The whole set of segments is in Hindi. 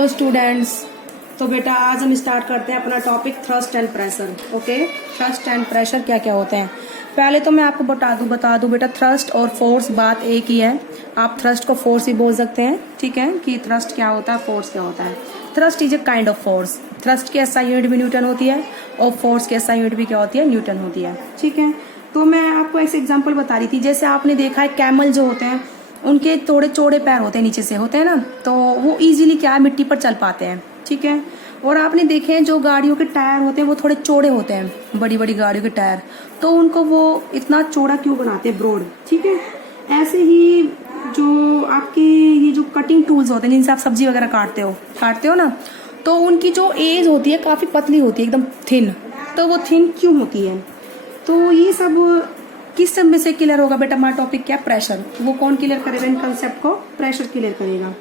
Hello students. तो बेटा आज हम स्टार्ट करते हैं अपना topic thrust and pressure. Okay, thrust and pressure क्या क्या होते हैं पहले तो मैं आपको बता दूं बेटा। थ्रस्ट और फोर्स बात एक ही है। आप थ्रस्ट को फोर्स भी बोल सकते हैं, ठीक है, कि थ्रस्ट क्या होता है, फोर्स क्या होता है। Thrust is a kind of force. Thrust की एसआई यूनिट भी न्यूटन होती है और फोर्स की एसआई यूनिट भी क्या होती है, न्यूटन होती है, ठीक है। तो मैं आपको ऐसे एग्जाम्पल बता रही थी, जैसे आपने देखा है कैमल जो होते हैं उनके थोड़े चौड़े पैर होते हैं, नीचे से होते हैं ना, तो वो इजीली क्या है मिट्टी पर चल पाते हैं, ठीक है। और आपने देखे हैं जो गाड़ियों के टायर होते हैं वो थोड़े चौड़े होते हैं, बड़ी बड़ी गाड़ियों के टायर, तो उनको वो इतना चौड़ा क्यों बनाते हैं, ब्रॉड, ठीक है। ऐसे ही जो आपके ये जो कटिंग टूल्स होते हैं जिनसे आप सब्जी वगैरह काटते हो ना, तो उनकी जो एज होती है काफी पतली होती है, एकदम थिन। तो वो थिन क्यों होती है, तो ये सब किस सब में से क्लियर होगा बेटा। हमारा टॉपिक क्या, प्रेशर। वो कौन क्लियर करेगा इन कंसेप्ट को, प्रेशर क्लियर करेगा।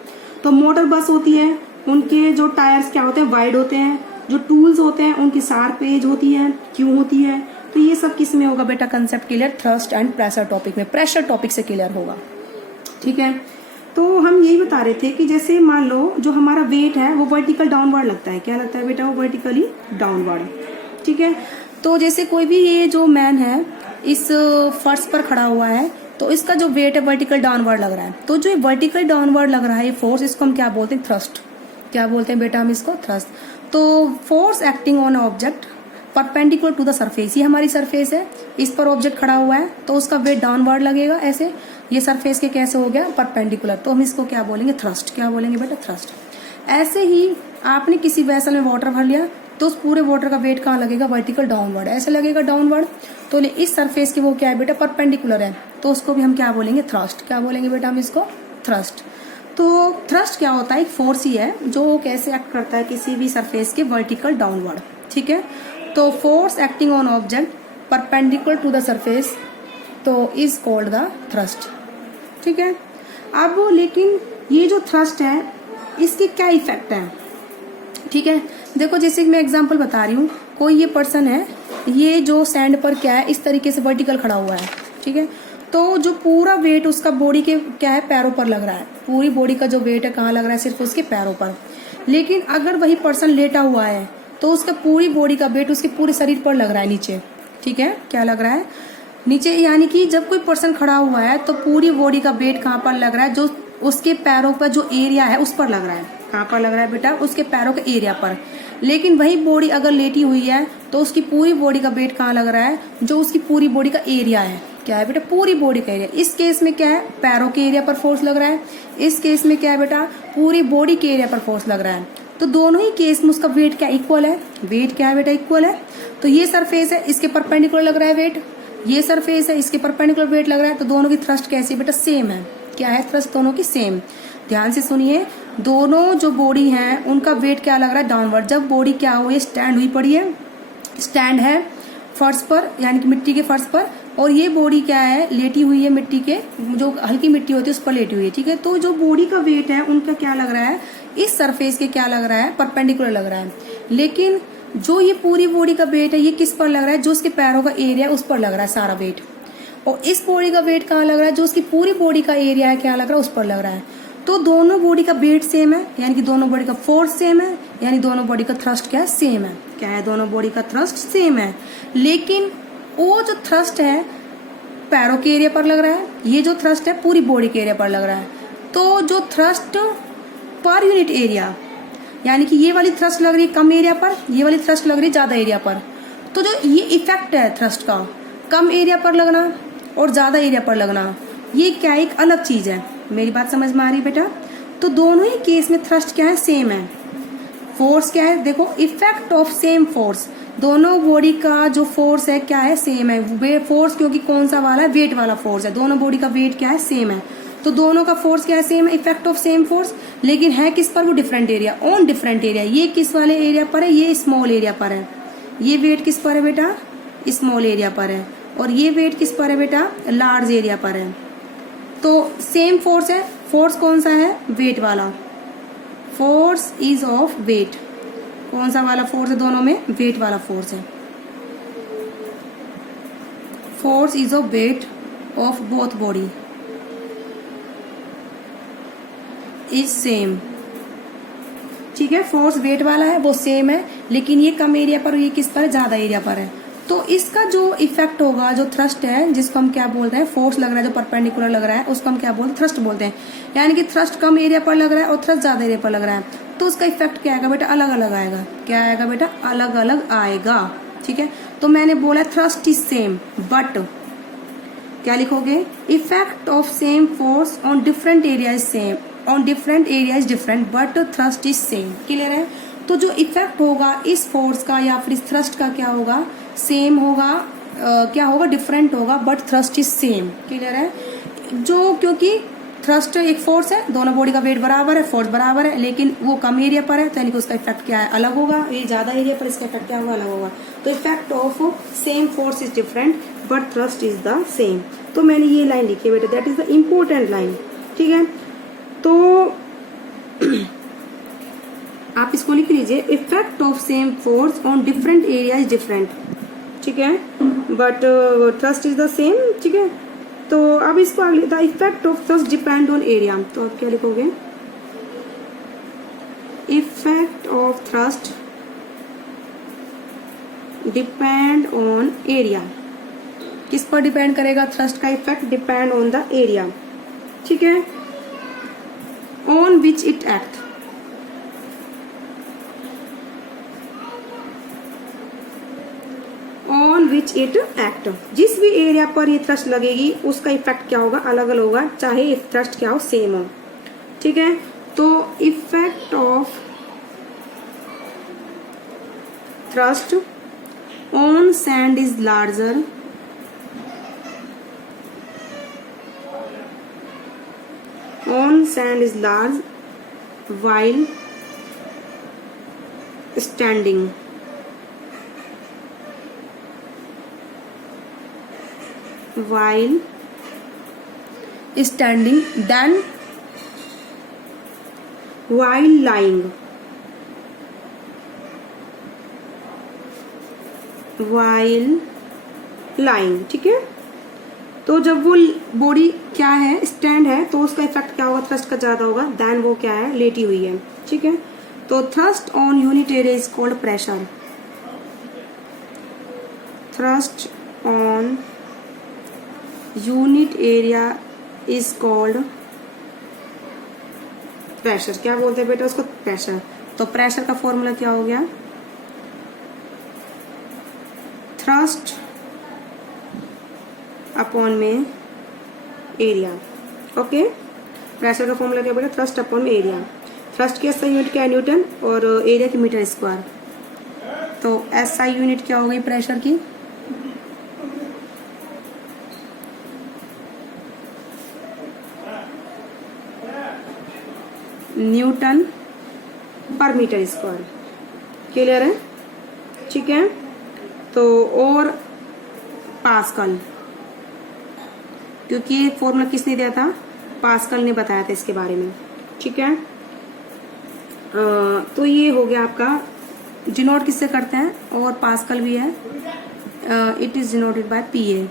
तो मोटर बस होती है, उनके जो टायर्स क्या होते हैं, वाइड होते हैं। जो टूल्स होते हैं उनकी शार्प एज होती है, क्यों होती है। तो ये सब किस में होगा बेटा, concept clear thrust and pressure topic में, प्रेशर टॉपिक से क्लियर होगा, ठीक है। तो हम यही बता रहे थे कि जैसे मान लो जो हमारा वेट है वो वर्टिकल डाउनवर्ड लगता है। क्या लगता है बेटा, वो वर्टिकली डाउनवर्ड, ठीक है। तो जैसे कोई भी ये जो मैन है इस फर्श पर खड़ा हुआ है, तो इसका जो वेट है वर्टिकल डाउनवर्ड लग रहा है। तो जो वर्टिकल डाउनवर्ड लग रहा है ये फोर्स, इसको हम क्या बोलते हैं, थ्रस्ट। क्या बोलते हैं बेटा हम इसको, थ्रस्ट। तो force acting on object perpendicular to the surface, ये हमारी सरफेस है, इस पर ऑब्जेक्ट खड़ा हुआ है तो उसका वेट डाउनवर्ड लगेगा ऐसे। ये सरफेस के कैसे हो गया, परपेंडिकुलर, तो हम इसको क्या बोलेंगे, थ्रस्ट। क्या बोलेंगे बेटा, थ्रस्ट। ऐसे ही आपने किसी वेसल में वाटर भर लिया तो उस पूरे वाटर का वेट कहाँ लगेगा, वर्टिकल डाउनवर्ड, ऐसे लगेगा डाउनवर्ड। तो इस सरफेस की वो क्या है बेटा, परपेंडिकुलर है, तो उसको भी हम क्या बोलेंगे, थ्रस्ट। क्या बोलेंगे बेटा हम इसको, थ्रस्ट। तो थ्रस्ट क्या होता है, एक फोर्स ही है जो कैसे एक्ट करता है किसी भी सरफेस के वर्टिकल डाउनवर्ड, ठीक है। तो force acting on object perpendicular to the surface तो इज कॉल्ड द थ्रस्ट, ठीक है। अब लेकिन ये जो थ्रस्ट है इसके क्या इफेक्ट है, ठीक है। देखो जैसे मैं एग्जांपल बता रही हूँ, कोई ये पर्सन है, ये जो सैंड पर क्या है इस तरीके से वर्टिकल खड़ा हुआ है, ठीक है। तो जो पूरा वेट उसका बॉडी के क्या है, पैरों पर लग रहा है। पूरी बॉडी का जो वेट है कहाँ लग रहा है, सिर्फ उसके पैरों पर। लेकिन अगर वही पर्सन लेटा हुआ है तो उसका पूरी बॉडी का वेट उसके पूरे शरीर पर लग रहा है, नीचे, ठीक है। क्या लग रहा है, नीचे। यानी कि जब कोई पर्सन खड़ा हुआ है तो पूरी बॉडी का वेट कहाँ पर लग रहा है, जो उसके पैरों पर जो एरिया है उस पर लग रहा है। कहाँ पर लग रहा है बेटा, उसके पैरों के एरिया पर। लेकिन वही बॉडी अगर लेटी हुई है तो उसकी पूरी बॉडी का वेट कहाँ लग रहा है, जो उसकी पूरी बॉडी का एरिया है। क्या है बेटा, पूरी बॉडी का एरिया। इस केस में क्या है, पैरों के एरिया पर फोर्स लग रहा है। इस केस में क्या है बेटा, पूरी बॉडी के एरिया पर फोर्स लग रहा है। तो दोनों ही केस में उसका वेट क्या इक्वल है, वेट क्या है बेटा, इक्वल है। तो ये सरफेस है, इसके परपेंडिकुलर लग रहा है वेट, ये सरफेस है, इसके परपेंडिकुलर वेट लग रहा है। तो दोनों की थ्रस्ट कैसी है बेटा, सेम है। क्या है, थ्रस्ट दोनों की सेम। ध्यान से सुनिए, दोनों जो बॉडी हैं उनका वेट क्या लग रहा है, डाउनवर्ड। जब बॉडी क्या हुई, स्टैंड हुई पड़ी है, स्टैंड है फर्श पर यानी कि मिट्टी के फर्श पर, और ये बॉडी क्या है, लेटी हुई है मिट्टी के, जो हल्की मिट्टी होती है उस पर लेटी हुई है, ठीक है। तो जो बॉडी का वेट है उनका क्या लग रहा है, इस सरफेस के क्या लग रहा है, परपेंडिकुलर लग रहा है। लेकिन जो ये पूरी बॉडी का वेट है ये किस पर लग रहा है, जो उसके पैरों का एरिया उस पर लग रहा है सारा वेट। और इस बॉडी का वेट कहाँ लग रहा है, जो उसकी पूरी बॉडी का एरिया है क्या लग रहा है, उस पर लग रहा है। तो दोनों बॉडी का वेट सेम है, यानी कि दोनों बॉडी का फोर्स सेम है, यानी दोनों बॉडी का थ्रस्ट क्या है, सेम है। क्या है, दोनों बॉडी का थ्रस्ट सेम है। लेकिन वो जो थ्रस्ट है पैरों के एरिया पर लग रहा है, ये जो थ्रस्ट है पूरी बॉडी के एरिया पर लग रहा है। तो जो थ्रस्ट पर यूनिट एरिया, यानी कि ये वाली थ्रस्ट लग रही है कम एरिया पर, ये वाली थ्रस्ट लग रही है ज्यादा एरिया पर। तो जो ये इफेक्ट है थ्रस्ट का, कम एरिया पर लगना और ज्यादा एरिया पर लगना, ये क्या एक अलग चीज है। मेरी बात समझ में आ रही बेटा। तो दोनों ही केस में थ्रस्ट क्या है, सेम है। फोर्स क्या है, देखो इफेक्ट ऑफ सेम फोर्स, दोनों बॉडी का जो फोर्स है क्या है, सेम है। फोर्स क्योंकि कौन सा वाला है, वेट वाला फोर्स है, दोनों बॉडी का वेट क्या है, सेम है। तो दोनों का फोर्स क्या है, सेम है, इफेक्ट ऑफ सेम फोर्स। लेकिन है किस पर, वो different area, on different area. ये किस वाले एरिया पर है, ये स्मॉल एरिया पर है। ये वेट किस पर है बेटा, स्मॉल एरिया पर है। और ये वेट किस पर है बेटा, लार्ज एरिया पर है। तो सेम फोर्स है, फोर्स कौन सा है, वेट वाला। फोर्स इज ऑफ वेट, कौन सा वाला फोर्स है, दोनों में वेट वाला फोर्स है। Force is of weight of both body is same, ठीक है, फोर्स वेट वाला है वो सेम है, लेकिन ये कम एरिया पर, ये किस पर है, ज्यादा एरिया पर है। तो इसका जो इफेक्ट होगा, जो थ्रस्ट है, जिसको हम क्या बोलते हैं, फोर्स लग रहा है जो परपेंडिकुलर लग रहा है, उसको हम क्या बोलते हैं, थ्रस्ट बोलते हैं। यानी कि थ्रस्ट कम एरिया पर लग रहा है और थ्रस्ट ज्यादा एरिया पर लग रहा है, तो उसका इफेक्ट क्या आएगा बेटा, अलग अलग आएगा। क्या आएगा बेटा, अलग अलग आएगा। ठीक है, तो मैंने बोला थ्रस्ट इज सेम बट क्या लिखोगे, effect of same force on different area is same, on different area is different but thrust is same. Clear है? तो जो इफेक्ट होगा इस फोर्स का या फिर इस थ्रस्ट का क्या होगा, सेम होगा, क्या होगा, डिफरेंट होगा, but thrust is same. Clear है? जो क्योंकि थ्रस्ट एक फोर्स है, दोनों बॉडी का वेट बराबर है, फोर्स बराबर है, लेकिन वो कम एरिया पर है, तो यानी कि उसका इफेक्ट क्या है, अलग होगा। ये ज्यादा एरिया पर, इसका इफेक्ट क्या होगा, अलग होगा। तो effect of same force is different but thrust is the same. तो मैंने ये लाइन लिखी है बेटा, that is the important line. ठीक है, तो आप इसको लिख लीजिए, effect of same force on different area is different. ठीक है, but thrust is the same. ठीक है, तो अब इसको अगले, the effect of thrust depend on area, तो आप क्या लिखोगे, effect of thrust depend on area. किस पर डिपेंड करेगा थ्रस्ट का effect, depend on the area. ठीक है, on which it act, on which it act, जिस भी एरिया पर ये थ्रस्ट लगेगी उसका इफेक्ट क्या होगा, अलग अलग होगा, चाहे थ्रस्ट क्या हो, सेम हो। ठीक है, तो effect of thrust on sand is larger, on sand is large while standing, while standing than while lying, while lying। ठीक है, तो जब वो बॉडी क्या है, स्टैंड है, तो उसका इफेक्ट क्या होगा, थ्रस्ट का ज्यादा होगा देन वो क्या है, लेटी हुई है। ठीक है, तो thrust on unit area is called pressure, thrust on unit area is called pressure. क्या बोलते हैं बेटा उसको, प्रेशर। तो प्रेशर का फॉर्मूला क्या हो गया, थ्रस्ट अपॉन में एरिया। ओके, प्रेशर का फॉर्मूला क्या बेटा, थ्रस्ट अपॉन में एरिया। थ्रस्ट की एसआई यूनिट क्या है, न्यूटन, और एरिया की मीटर स्क्वायर। तो एसआई यूनिट क्या हो गई प्रेशर की, न्यूटन पर मीटर स्क्वायर। क्लियर है? ठीक है, तो और पास्कल, क्योंकि ये फॉर्मूला किसने दिया था, पास्कल ने बताया था इसके बारे में। ठीक है, तो ये हो गया आपका, डिनोट किससे करते हैं, और पास्कल भी है, इट इज डिनोटेड बाय पीए।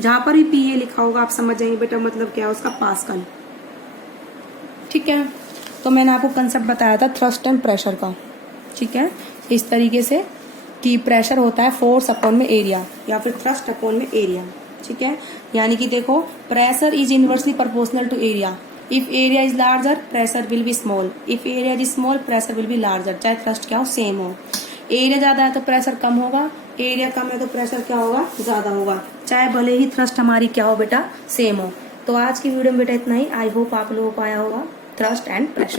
जहां पर भी पीए लिखा होगा आप समझ जाएंगे बेटा मतलब क्या है उसका, पास्कल। ठीक है, तो मैंने आपको कंसेप्ट बताया था थ्रस्ट एंड प्रेशर का। ठीक है, इस तरीके से कि प्रेशर होता है फोर्स अपॉन में एरिया, या फिर थ्रस्ट अपॉन में एरिया। ठीक है, यानी कि देखो, pressure is inversely proportional to area. If area is larger pressure will be small, if area is small pressure will be larger, चाहे थ्रस्ट क्या हो, सेम हो। एरिया ज्यादा है तो प्रेशर कम होगा, एरिया कम है तो प्रेशर क्या होगा, ज्यादा होगा, चाहे भले ही थ्रस्ट हमारी क्या हो बेटा, सेम हो। तो आज की वीडियो में बेटा इतना ही। आई होप आप लोगों को आया होगा थ्रस्ट एंड प्रेशर।